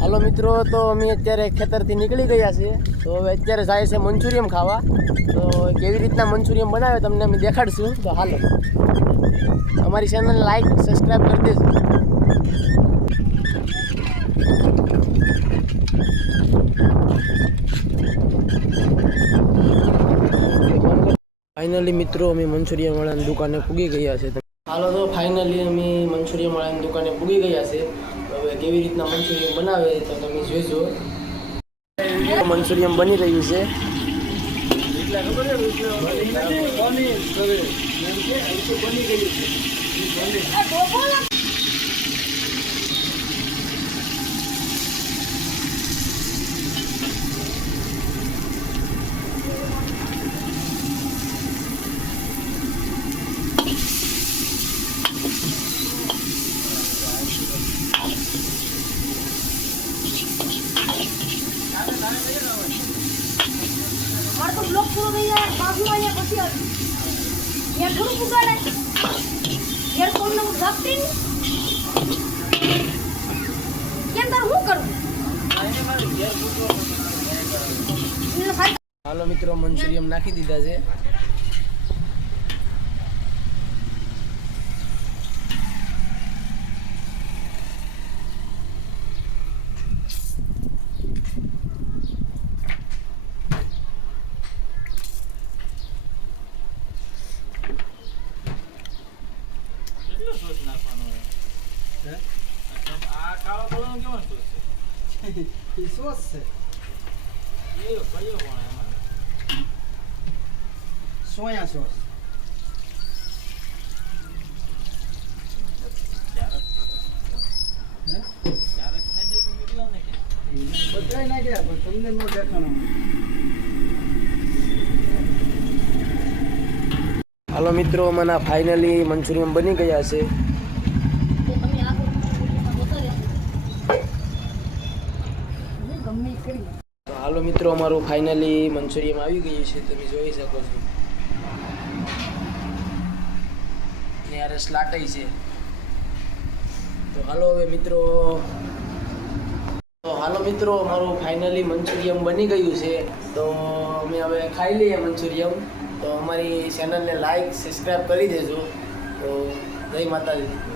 હાલો મિત્રો, તો અમે અત્યારે ખેતરથી નીકળી ગયા છીએ. તો હવે અત્યારે જાય છે મંચુરિયમ ખાવા. તો કેવી રીતના મંચુરિયમ બનાવે તમને અમે દેખાડશું. તો હાલો, અમારી ચેનલને લાઈક સબસ્ક્રાઈબ કરી દેજો. ફાઇનલી મિત્રો અમે મંચુરિયમ વાળાની દુકાને પૂગી ગયા છે. હાલો, તો ફાઇનલી અમે મંચુરિયમ વાળાની દુકાને પૂગી ગયા છે. હવે કેવી રીતના મંચુરિયમ બનાવે તો તમે જોઈજો. મંચુરિયમ બની રહ્યું છે. મારે તો બ્લોક પૂરો થઈ જાય બાજુમાં અહીંયા પછી આવી યાર થોડું પુગાડે યાર કોણ નંબર રાખતી કેમ તાર હું કરું. હાલો મિત્રો, મંચુરિયમ નાખી દીધા છે. સોયા સોસ બધા નાખ્યા પણ તમને નો દેખાણો. હાલો મિત્રો, અમારા ફાઇનલી મંચુરિયમ બની ગયા છે. તો હાલો મિત્રો, અમારું ફાઇનલી મંચુરિયમ આવી ગયું છે. તમે જોઈ શકો છો. ને યાર સ્લાટાઈ છે. તો હાલો મિત્રો, અમારું ફાઇનલી મંચુરિયમ બની ગયું છે. તો અમે હવે ખાઈ લઈએ મંચુરિયમ. તો અમારી ચેનલને લાઈક સબસ્ક્રાઈબ કરી દેજો. તો જય માતાજી.